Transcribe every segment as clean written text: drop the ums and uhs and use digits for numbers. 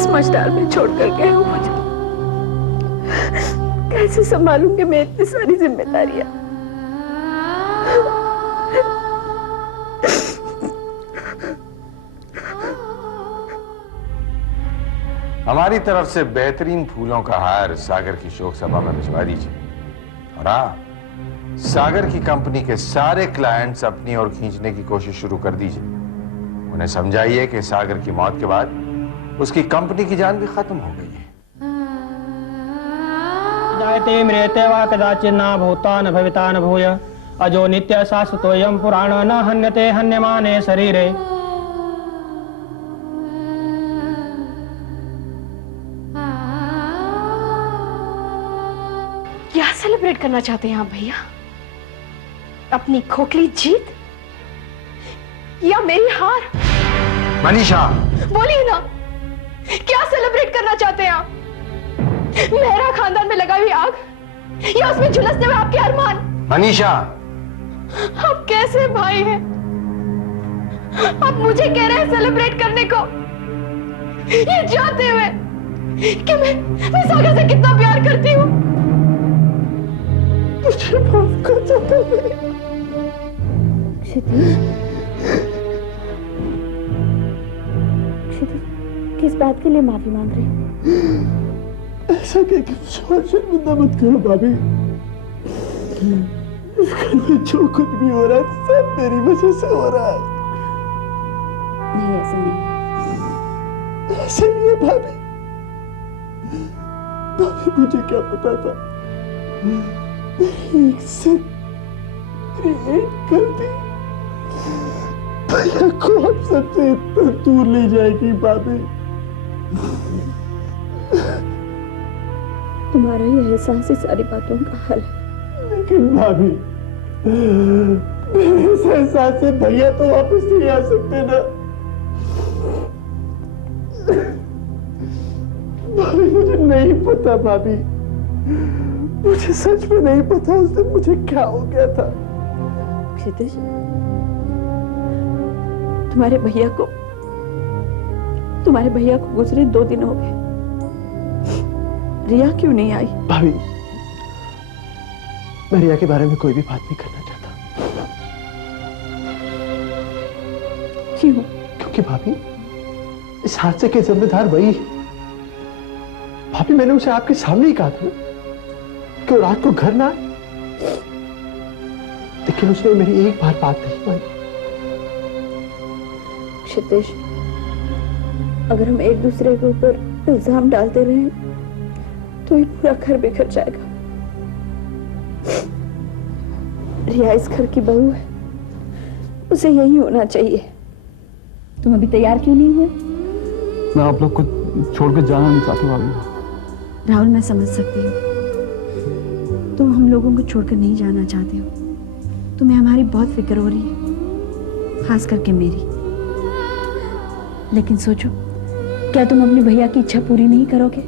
इस मझधार में छोड़ कर गए हो मुझे। कैसे संभालूंगी मैं इतनी सारी जिम्मेदारियां? हमारी तरफ से बेहतरीन फूलों का हार सागर की शोक सभा में भिजवा दीजिए। और हाँ, सागर की कंपनी के सारे क्लाइंट्स अपनी ओर खींचने की कोशिश शुरू कर दीजिए। उन्हें समझाइए कि सागर की मौत के बाद उसकी कंपनी की जान भी खत्म हो गई है। जायते म्रियते वा कदाचित् न भूता न भविता न भूय अजो नित्य शाश्वतोऽयं पुराण न हन्यते हन्यमाने शरीरे। क्या सेलिब्रेट करना चाहते हैं आप भैया? अपनी खोखली जीत या मेरी हार? मनीषा, बोलिए ना, क्या सेलिब्रेट करना चाहते हैं आप? मेरा खानदान में लगाई हुई आग या उसमें झुलसने में आपके अरमान? मनीषा, आप कैसे भाई हैं? आप मुझे कह रहे हैं सेलिब्रेट करने को, ये जानते हुए कि मैं सागर से कितना प्यार करती हूँ। मुझे माफ कर दो। किस बात के लिए माफी मांग रहे हैं? ऐसा कह के मुझे शर्मिंदा मत करो भाभी। इस घर में जो कुछ भी हो रहा है सब मेरी वजह से हो रहा है। नहीं, ऐसा नहीं। ऐसा नहीं है भाभी। भाभी मुझे क्या पता था, मेरी एक सिर्फ मेरी एक गलती भैया को हम सबसे इतना दूर ले जाएगी भाभी। तुम्हारा ये एहसास ही सारी बातों का हल है। लेकिन भाभी, मेरे इस एहसास से भैया तो वापस नहीं आ सकते ना। भाभी मुझे नहीं पता भाभी, मुझे सच में नहीं पता उस दिन मुझे क्या हो गया था। क्षितिज, तुम्हारे भैया को गुजरे 2 दिन हो गए। रिया क्यों नहीं आई? भाभी, मैं रिया के बारे में कोई भी बात नहीं करना चाहता। क्यों? क्योंकि भाभी, इस हादसे के जिम्मेदार वही है। भाभी, मैंने उसे आपके सामने ही कहा था कि वो रात को घर ना आए, लेकिन उसने मेरी एक बार बात नहीं मानी। क्षितिज, अगर हम एक दूसरे के ऊपर इल्जाम डालते रहे तो ये पूरा घर बिखर जाएगा। रिया इस घर की बहू है, उसे यही होना चाहिए। तुम अभी तैयार क्यों नहीं हुए? मैं आप लोग को छोड़कर जाना नहीं चाहता भाभी। राहुल, मैं समझ सकती हूँ तुम हम लोगों को छोड़कर नहीं जाना चाहते हो। तुम्हें हमारी बहुत फिक्र हो रही है, खास करके मेरी। लेकिन सोचो, क्या तुम अपने भैया की इच्छा पूरी नहीं करोगे?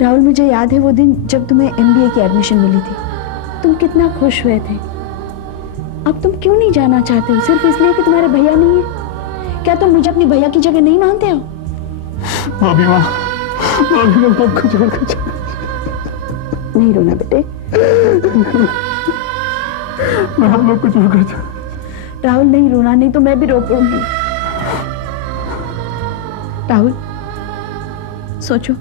राहुल, मुझे याद है वो दिन जब तुम्हें MBA की एडमिशन मिली थी, तुम कितना खुश हुए थे। अब तुम क्यों नहीं जाना चाहते हो? सिर्फ इसलिए कि तुम्हारे भैया नहीं है? क्या तुम मुझे अपनी भैया की जगह नहीं मानते हो? भाभी, भाभी, मैं आपको छोड़कर नहीं रोना बेटे। मैं आप लोग को छोड़कर राहुल, नहीं रोना, नहीं तो मैं भी रो पड़ूंगी। राहुल, सोचो,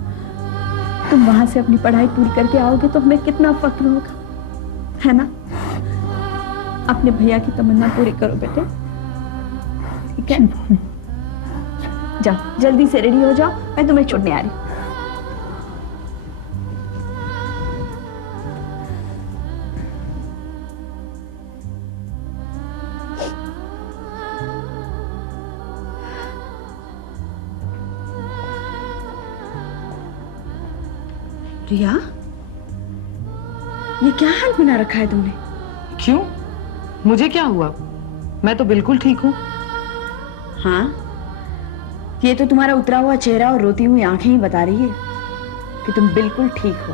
तुम वहां से अपनी पढ़ाई पूरी करके आओगे तो हमें कितना फख्र होगा, है ना? अपने भैया की तमन्ना पूरी करो बेटे, ठीक है? जाओ, जल्दी से रेडी हो जाओ, मैं तुम्हें छोड़ने आ रही हूँ। रिया, ये क्या हाल बना रखा है तुमने? क्यों? मुझे क्या हुआ? मैं तो बिल्कुल ठीक हूँ। हाँ, ये तो तुम्हारा उतरा हुआ चेहरा और रोती हुई आंखें ही बता रही है कि तुम बिल्कुल ठीक हो।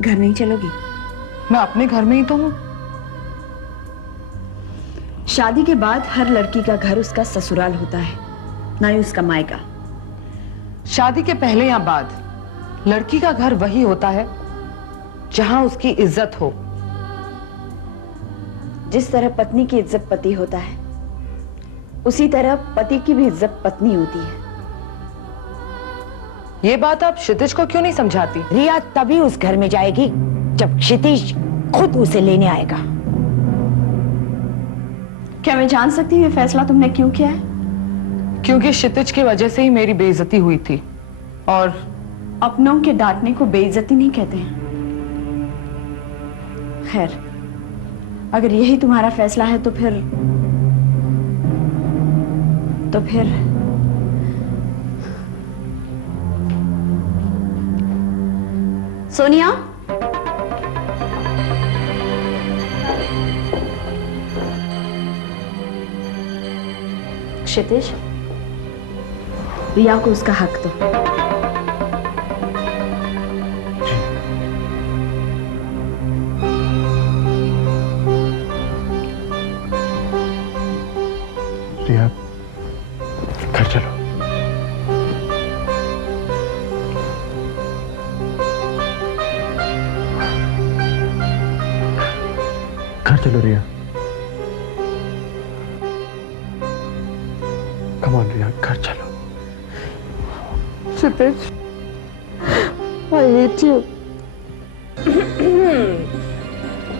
घर नहीं चलोगी? मैं अपने घर में ही तो हूँ। शादी के बाद हर लड़की का घर उसका ससुराल होता है, ना ही उसका मायका। शादी के पहले या बाद लड़की का घर वही होता है जहां उसकी इज्जत हो। जिस तरह पत्नी की इज्जत पति होता है, उसी तरह पति की भी इज्जत पत्नी होती है। ये बात आप क्षितिज को क्यों नहीं समझाती? रिया तभी उस घर में जाएगी जब क्षितिज खुद उसे लेने आएगा। क्या मैं जान सकती हूँ ये फैसला तुमने क्यों किया है? क्योंकि क्षितिज की वजह से ही मेरी बेइज्जती हुई थी। और अपनों के डांटने को बेइज्जती नहीं कहते हैं। खैर, अगर यही तुम्हारा फैसला है तो फिर सोनिया, क्षितिज, रिया को उसका हक दो। रिया, घर चलो। घर चलो रिया। कम ऑन रिया, घर चलो। क्षितिज, I hate you.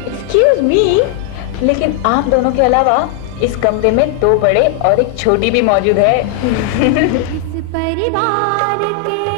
Excuse me, लेकिन आप दोनों के अलावा इस कमरे में 2 बड़े और एक छोटी भी मौजूद है। इस परिवार के